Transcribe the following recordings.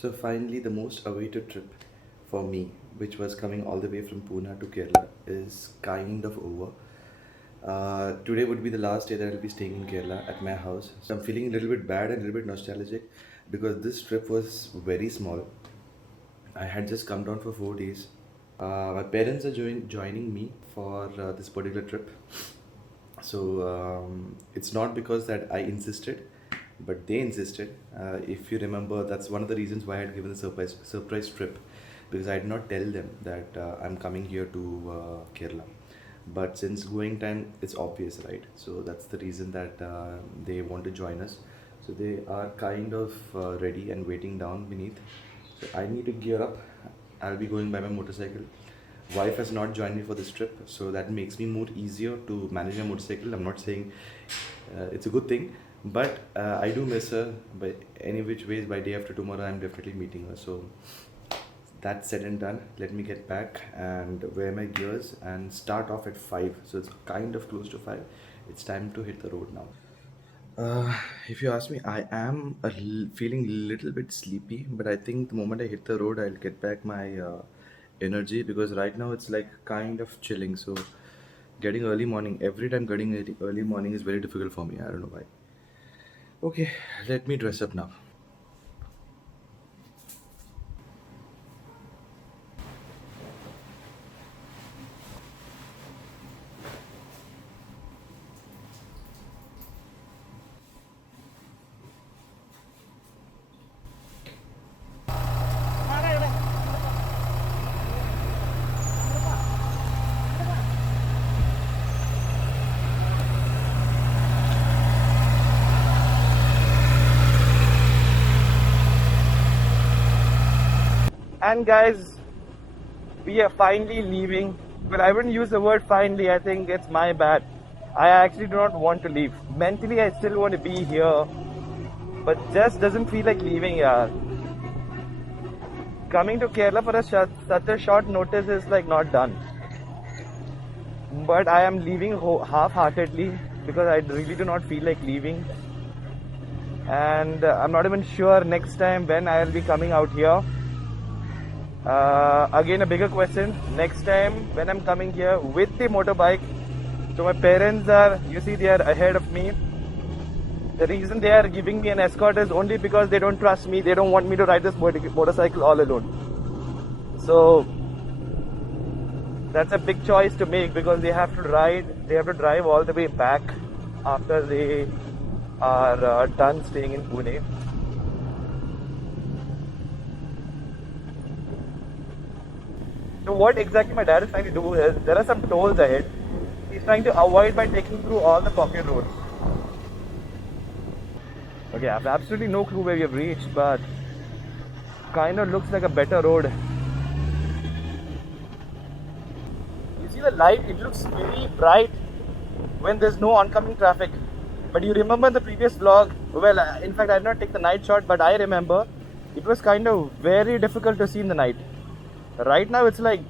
So finally, the most awaited trip for me, which was coming all the way from Pune to Kerala, is kind of over. Today would be the last day that I'll be staying in Kerala at my house. So I'm feeling a little bit bad and a little bit nostalgic because this trip was very small. I had just come down for 4 days. My parents are joining me for this particular trip. So it's not because that I insisted, but they insisted. If you remember, that's one of the reasons why I had given the surprise trip, because I did not tell them that I'm coming here to Kerala. But since going time, it's obvious, right? So that's the reason that they want to join us. So they are kind of ready and waiting down beneath. So I need to gear up. I'll be going by my motorcycle. Wife has not joined me for this trip, so that makes me more easier to manage my motorcycle. I'm not saying it's a good thing, but I do miss her. But any which ways, by day after tomorrow, I'm definitely meeting her. So that's said and done. Let me get back and wear my gears and start off at 5. So it's kind of close to 5. It's time to hit the road now. If you ask me, I am feeling a little bit sleepy, but I think the moment I hit the road, I'll get back my energy, because right now it's like kind of chilling. So getting early morning, every time getting early morning is very difficult for me. I don't know why. Okay, let me dress up now. And guys, we are finally leaving. But I wouldn't use the word finally, I think it's my bad. I actually do not want to leave. Mentally, I still want to be here, but just doesn't feel like leaving here. Coming to Kerala for such a short notice is like not done. But I am leaving half-heartedly because I really do not feel like leaving. And I'm not even sure next time when I'll be coming out here. Again, a bigger question. Next time when I'm coming here with the motorbike, so my parents are, you see, they are ahead of me. The reason they are giving me an escort is only because they don't trust me. They don't want me to ride this motorcycle all alone. So that's a big choice to make, because they have to drive all the way back after they are done staying in Pune. So what exactly my dad is trying to do is, there are some tolls ahead. He's trying to avoid by taking through all the pocket roads. Okay, I have absolutely no clue where we have reached, but kind of looks like a better road. You see the light, it looks very bright when there's no oncoming traffic. But you remember the previous vlog, well, in fact I did not take the night shot, but I remember it was kind of very difficult to see in the night. Right now it's like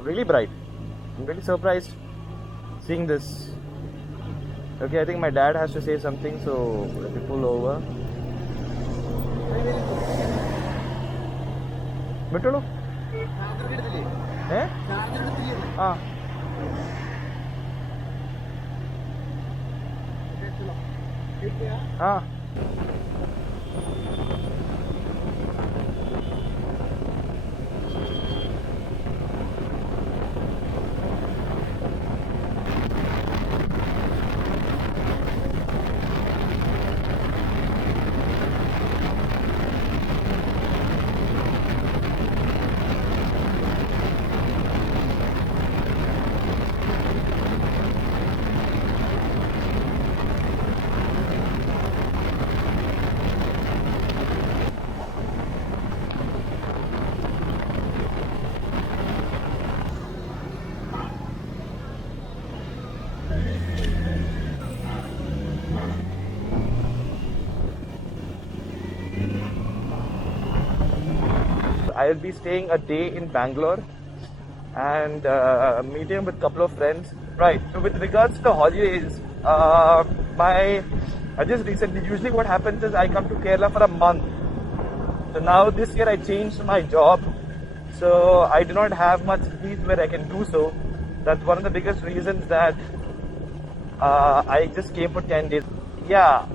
really bright. I'm really surprised seeing this. Okay, I think my dad has to say something, so let me pull over. Bittulu? Eh? Ah. Ah. I'll be staying a day in Bangalore and meeting with a couple of friends. Right, so with regards to the holidays, I just recently, usually what happens is I come to Kerala for a month. So now this year I changed my job, so I do not have much leave where I can do so. That's one of the biggest reasons that I just came for 10 days. Yeah,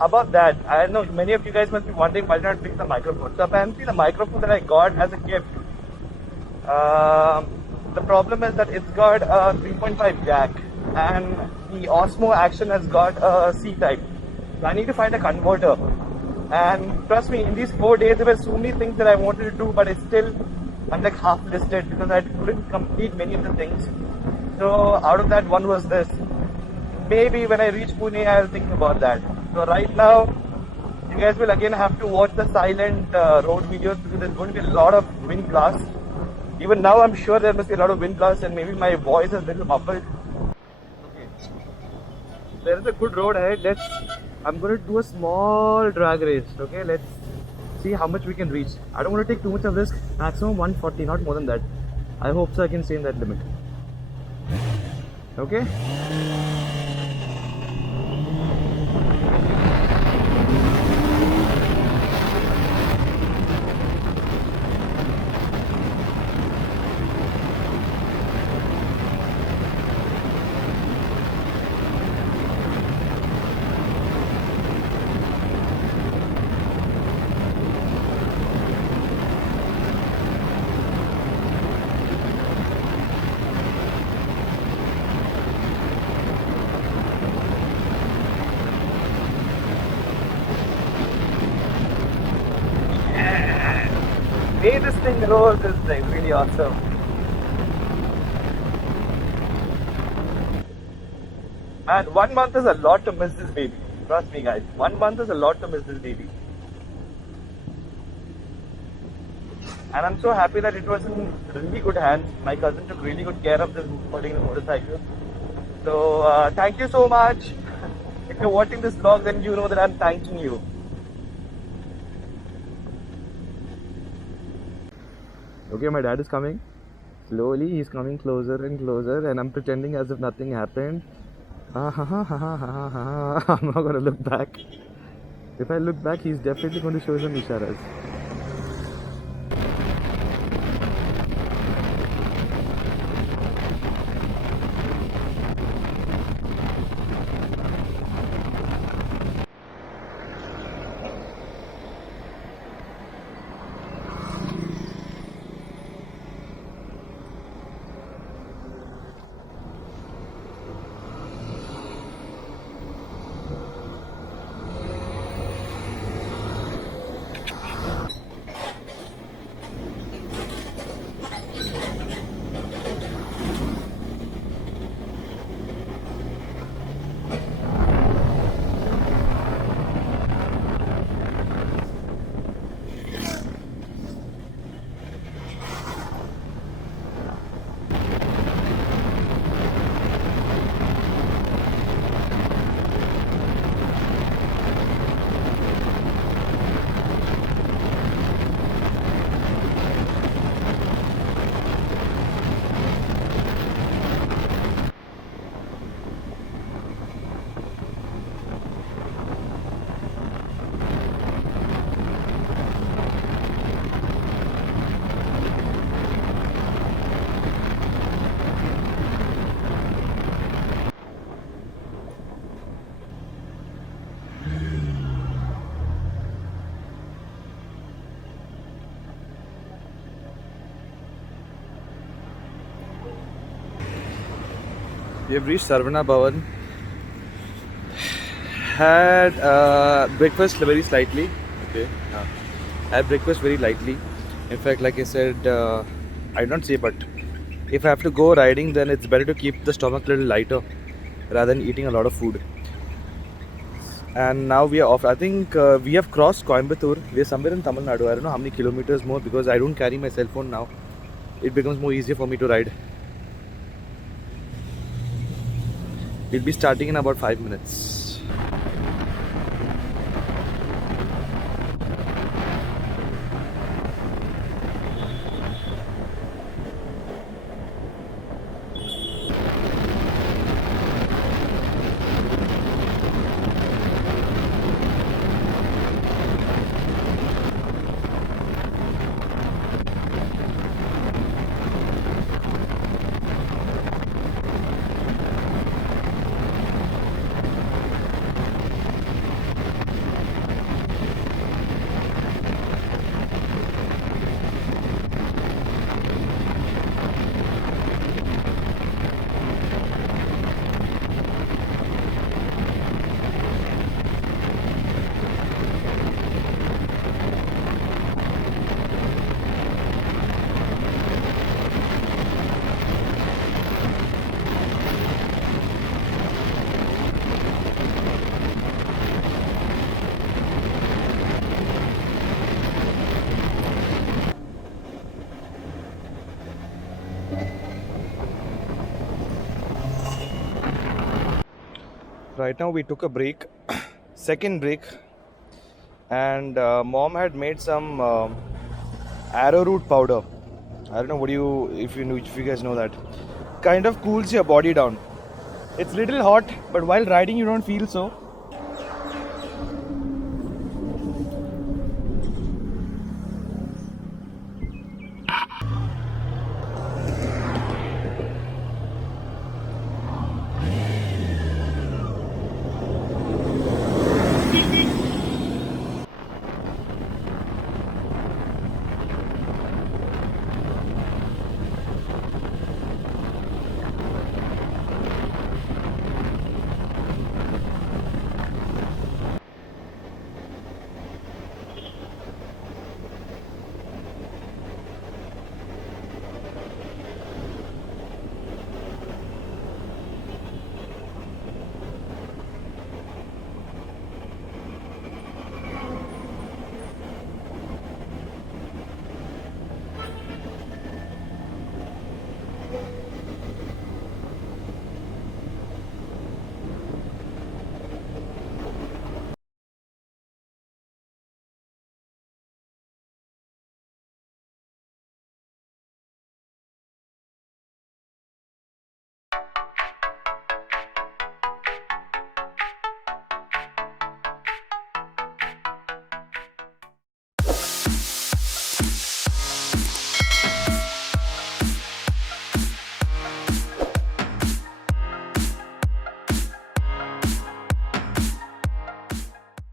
about that, I know many of you guys must be wondering why did I not pick the microphone. So apparently the microphone that I got as a gift, the problem is that it's got a 3.5 jack and the Osmo Action has got a C-type. So I need to find a converter. And trust me, in these 4 days there were so many things that I wanted to do, but I'm like half listed because I couldn't complete many of the things. So out of that, one was this. Maybe when I reach Pune, I'll think about that. So right now, you guys will again have to watch the silent road videos because there's going to be a lot of wind blasts. Even now, I'm sure there must be a lot of wind blasts and maybe my voice is a little muffled. Okay. There is a good road ahead. I'm going to do a small drag race. Okay, let's see how much we can reach. I don't want to take too much of risk. Maximum 140, not more than that. I hope so I can stay in that limit. Okay. Way this thing rolls is like really awesome. And 1 month is a lot to miss this baby. Trust me guys, 1 month is a lot to miss this baby. And I'm so happy that it was in really good hands. My cousin took really good care of this particular motorcycle. So thank you so much. If you're watching this vlog, then you know that I'm thanking you. Okay, my dad is coming. Slowly, he's coming closer and closer, and I'm pretending as if nothing happened. I'm not gonna look back. If I look back, he's definitely going to show some isharas. We have reached Sarvana Bhavan. Had breakfast very slightly. Okay. Had breakfast very lightly. In fact, like I said, I don't say, but if I have to go riding, then it's better to keep the stomach a little lighter rather than eating a lot of food. And now we are off. I think we have crossed Coimbatore. We are somewhere in Tamil Nadu. I don't know how many kilometers more because I don't carry my cell phone now. It becomes more easier for me to ride. We'll be starting in about 5 minutes. Right now we took a break, second break, and mom had made some arrowroot powder. I don't know what you if you know if you guys know that. Kind of cools your body down. It's little hot, but while riding you don't feel so.